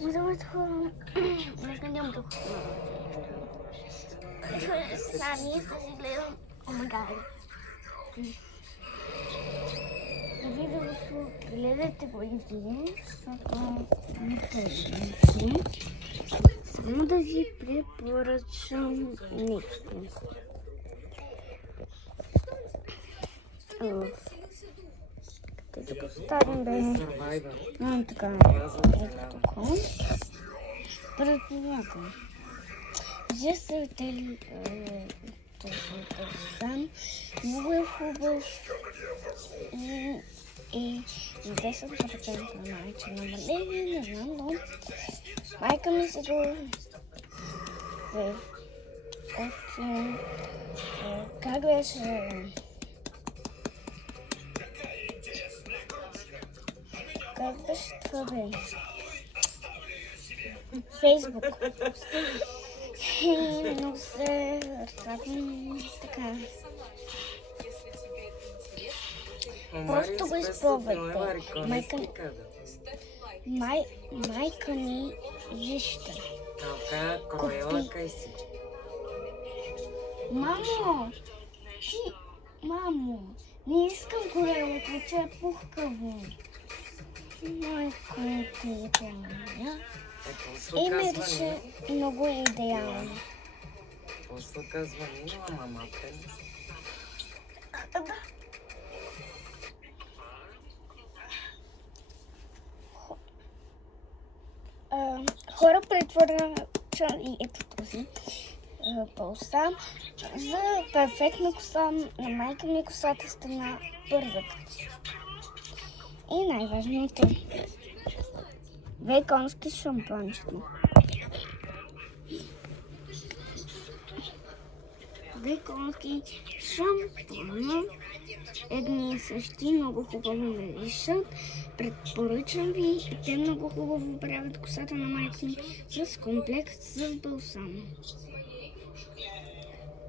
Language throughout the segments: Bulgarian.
Визовете хора, не да сами ще си гледам омагали. Видеото гледайте го и вие, защото не следвам. Само да ви препоръчам нещо. Къде да го ставим, бе? Така, ето тук. Предполагам. Вие сте видели този сам. Много е хубав и на 10% на майче намаление, не знам, но майка ми се го как беше? Как беше това, бе? Фейсбук. Много се радвам така. Просто го изпробвайте. Майка ни вижте. Купи. Мамо, не искам голямото, че е пухкаво. Майко ти помня. И мирише много идеално. После казва Нина, мамата ми. Хора препоръчвам и ето този балсам за перфектна коса. На майка ми косата стана първата. И най-важното веконски шампанчета. Веконски шампана. Едни и същи, много хубаво миришат. Препоръчвам ви, те много хубаво правят косата на майка ми с комплект с балсам.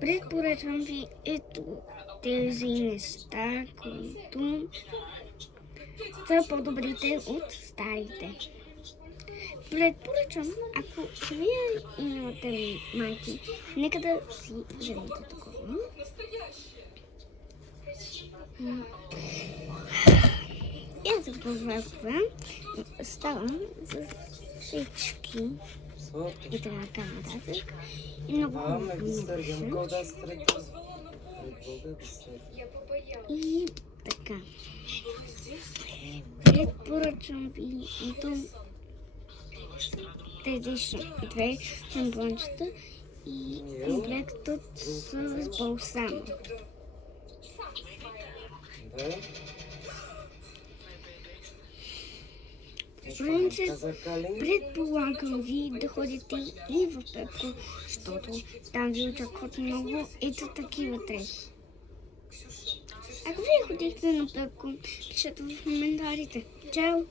Препоръчвам ви ето тези неща, които са по-добрите от старите. Предпоръчвам, ако вие имате майки, нека да си вземете такова. И аз това ставам за всички и така нататък. И много и така. Препоръчвам ви тези две шампончета и комплектът с балсам. Предполагам ви да ходите и в Пепко, защото там ви очакват много ето такива дрехи. Ако вие ходихте на Пепко, пишете в коментарите. Чао!